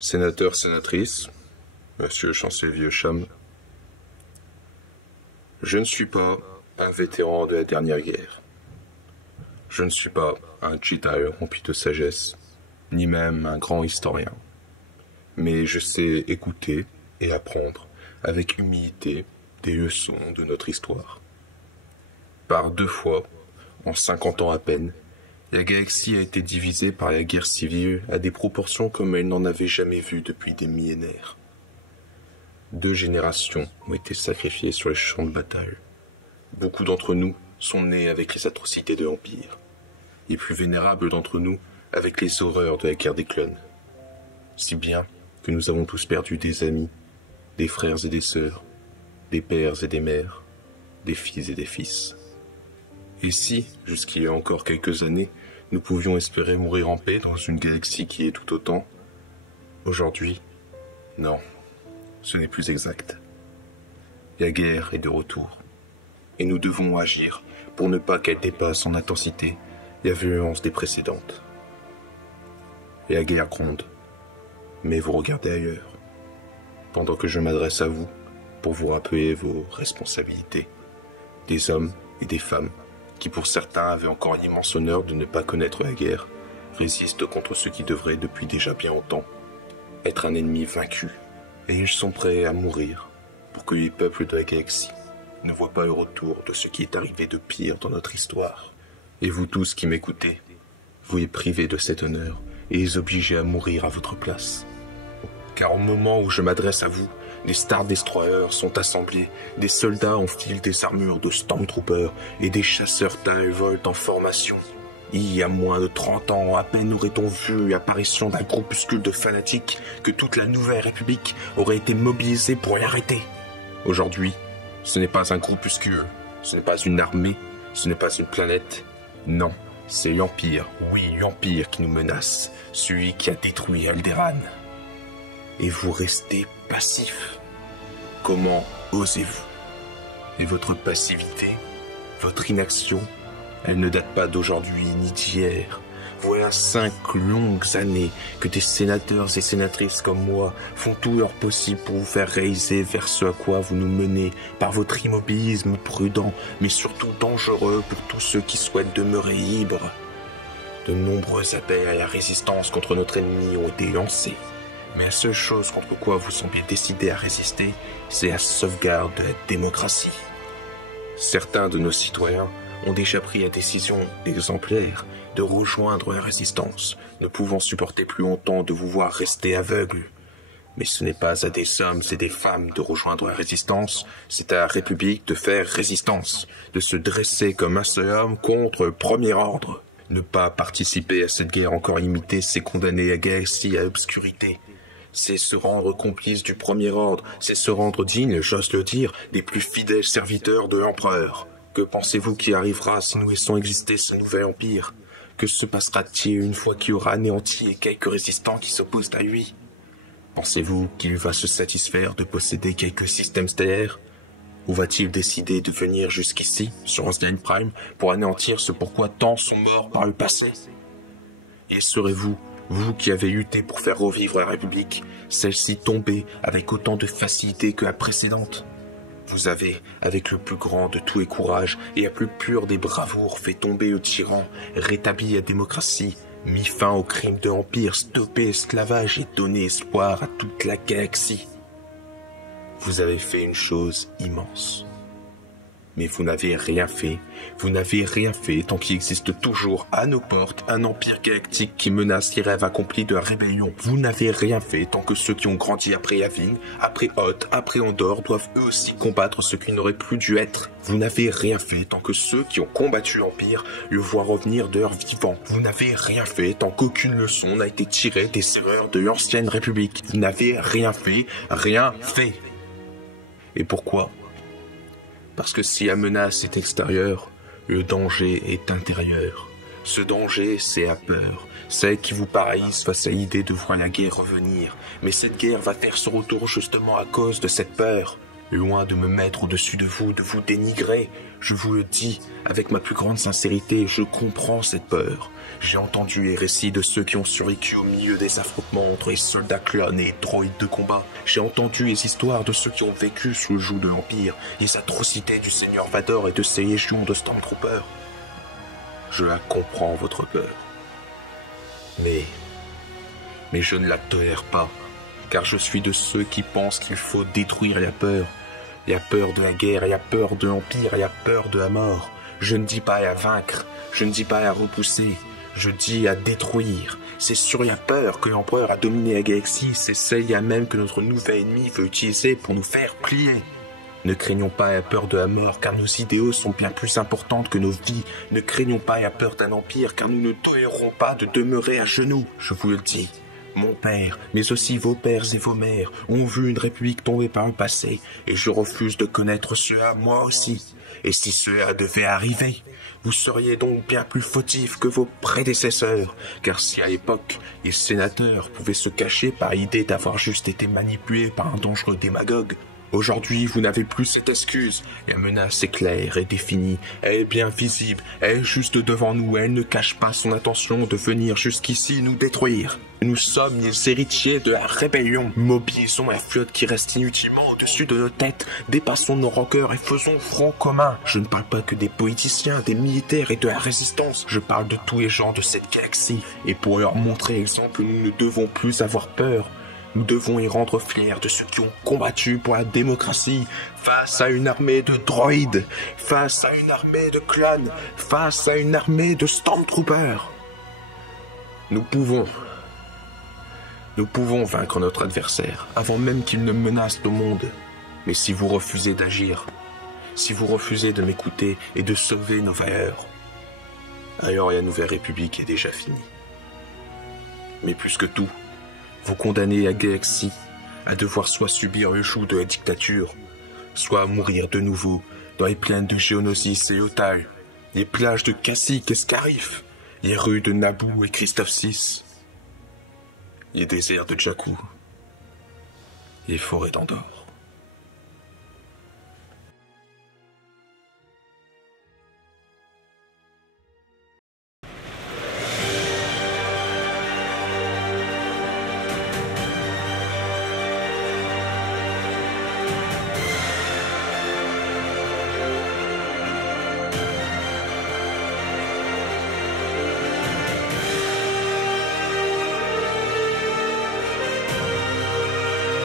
Sénateur, sénatrice, monsieur chancelier Cham, je ne suis pas un vétéran de la dernière guerre. Je ne suis pas un Jedi rempli de sagesse, ni même un grand historien. Mais je sais écouter et apprendre avec humilité des leçons de notre histoire. Par 2 fois, en 50 ans à peine, la galaxie a été divisée par la guerre civile à des proportions comme elle n'en avait jamais vues depuis des millénaires. 2 générations ont été sacrifiées sur les champs de bataille. Beaucoup d'entre nous sont nés avec les atrocités de l'Empire. Les plus vénérables d'entre nous avec les horreurs de la guerre des clones. Si bien que nous avons tous perdu des amis, des frères et des sœurs, des pères et des mères, des filles et des fils. Et si, jusqu'il y a encore quelques années, nous pouvions espérer mourir en paix dans une galaxie qui est tout autant, aujourd'hui, non, ce n'est plus exact. La guerre est de retour, et nous devons agir pour ne pas qu'elle dépasse en intensité la violence des précédentes. Et la guerre gronde, mais vous regardez ailleurs, pendant que je m'adresse à vous pour vous rappeler vos responsabilités, des hommes et des femmes qui pour certains avaient encore l'immense honneur de ne pas connaître la guerre, résistent contre ceux qui devraient depuis déjà bien longtemps être un ennemi vaincu, et ils sont prêts à mourir pour que les peuples de la galaxie ne voient pas le retour de ce qui est arrivé de pire dans notre histoire. Et vous tous qui m'écoutez, vous les privez de cet honneur et les obligez à mourir à votre place. Car au moment où je m'adresse à vous, des Star Destroyers sont assemblés, des soldats enfilent des armures de Stormtroopers et des chasseurs TIE volent en formation. Il y a moins de 30 ans, à peine aurait-on vu l'apparition d'un groupuscule de fanatiques que toute la Nouvelle République aurait été mobilisée pour y arrêter. Aujourd'hui, ce n'est pas un groupuscule, ce n'est pas une armée, ce n'est pas une planète. Non, c'est l'Empire, oui, l'Empire qui nous menace, celui qui a détruit Alderaan. Et vous restez passif. Comment osez-vous? Et votre passivité, votre inaction, elle ne date pas d'aujourd'hui ni d'hier. Voilà 5 longues années que des sénateurs et sénatrices comme moi font tout leur possible pour vous faire réaliser vers ce à quoi vous nous menez par votre immobilisme prudent, mais surtout dangereux pour tous ceux qui souhaitent demeurer libres. De nombreux appels à la résistance contre notre ennemi ont été lancés. Mais la seule chose contre quoi vous semblez décidé à résister, c'est la sauvegarde de la démocratie. Certains de nos citoyens ont déjà pris la décision exemplaire de rejoindre la résistance, ne pouvant supporter plus longtemps de vous voir rester aveugles. Mais ce n'est pas à des hommes et des femmes de rejoindre la résistance, c'est à la République de faire résistance, de se dresser comme un seul homme contre le premier ordre. Ne pas participer à cette guerre encore imitée, c'est condamner la galaxie à l'obscurité. C'est se rendre complice du premier ordre, c'est se rendre digne, j'ose le dire, des plus fidèles serviteurs de l'empereur. Que pensez-vous qui arrivera si nous laissons exister ce nouvel empire? Que se passera-t-il une fois qu'il aura anéanti les quelques résistants qui s'opposent à lui? Pensez-vous qu'il va se satisfaire de posséder quelques systèmes stellaires? Ou va-t-il décider de venir jusqu'ici, sur Osnian Prime, pour anéantir ce pourquoi tant sont morts par le passé? Et serez-vous, vous qui avez lutté pour faire revivre la République, celle-ci tombée avec autant de facilité que la précédente? Vous avez, avec le plus grand de tous les courages et la plus pure des bravoures, fait tomber le tyran, rétabli la démocratie, mis fin aux crimes de l'Empire, stoppé l'esclavage et donné espoir à toute la galaxie. Vous avez fait une chose immense. Mais vous n'avez rien fait tant qu'il existe toujours à nos portes un empire galactique qui menace les rêves accomplis de la rébellion. Vous n'avez rien fait tant que ceux qui ont grandi après Yavin, après Hoth, après Andorre doivent eux aussi combattre ce qui n'aurait plus dû être. Vous n'avez rien fait tant que ceux qui ont combattu l'Empire le voient revenir de leur vivant. Vous n'avez rien fait tant qu'aucune leçon n'a été tirée des erreurs de l'ancienne République. Vous n'avez rien fait. Et pourquoi? Parce que si la menace est extérieure, le danger est intérieur. Ce danger, c'est la peur, celle qui vous paralyse face à l'idée de voir la guerre revenir. Mais cette guerre va faire son retour justement à cause de cette peur. Loin de me mettre au-dessus de vous dénigrer, Je vous le dis avec ma plus grande sincérité, je comprends cette peur. J'ai entendu les récits de ceux qui ont survécu au milieu des affrontements entre les soldats clones et les droïdes de combat. J'ai entendu les histoires de ceux qui ont vécu sous le joug de l'Empire, les atrocités du Seigneur Vador et de ses légions de Stormtroopers. Je la comprends, votre peur. Mais je ne la tolère pas, car je suis de ceux qui pensent qu'il faut détruire la peur. La peur de la guerre, la peur de l'Empire, la peur de la mort. Je ne dis pas à la vaincre, je ne dis pas à la repousser, je dis à détruire. C'est sur la peur que l'Empereur a dominé la galaxie, c'est celle-là même que notre nouvel ennemi veut utiliser pour nous faire plier. Ne craignons pas la peur de la mort, car nos idéaux sont bien plus importantes que nos vies. Ne craignons pas la peur d'un empire, car nous ne tolérerons pas de demeurer à genoux. Je vous le dis. Mon père, mais aussi vos pères et vos mères, ont vu une république tomber par le passé, et je refuse de connaître cela moi aussi. Et si cela devait arriver, vous seriez donc bien plus fautifs que vos prédécesseurs, car si à l'époque, les sénateurs pouvaient se cacher par l'idée d'avoir juste été manipulés par un dangereux démagogue, aujourd'hui, vous n'avez plus cette excuse. La menace est claire et définie. Elle est bien visible. Elle est juste devant nous. Elle ne cache pas son intention de venir jusqu'ici nous détruire. Nous sommes les héritiers de la rébellion. Mobilisons la flotte qui reste inutilement au-dessus de nos têtes. Dépassons nos rancœurs et faisons front commun. Je ne parle pas que des politiciens, des militaires et de la résistance. Je parle de tous les gens de cette galaxie. Et pour leur montrer l'exemple, nous ne devons plus avoir peur. Nous devons y rendre fiers de ceux qui ont combattu pour la démocratie face à une armée de droïdes, face à une armée de clones, face à une armée de Stormtroopers. Nous pouvons vaincre notre adversaire avant même qu'il ne menace le monde. Mais si vous refusez d'agir, si vous refusez de m'écouter et de sauver nos valeurs, alors la Nouvelle République est déjà finie. Mais plus que tout, vous condamnez la galaxie à devoir soit subir le joug de la dictature, soit à mourir de nouveau dans les plaines de Geonosis et Lothal, les plages de Kashyyyk et Scarif, les rues de Naboo et Christophe VI, les déserts de Jakku, les forêts d'Andorre.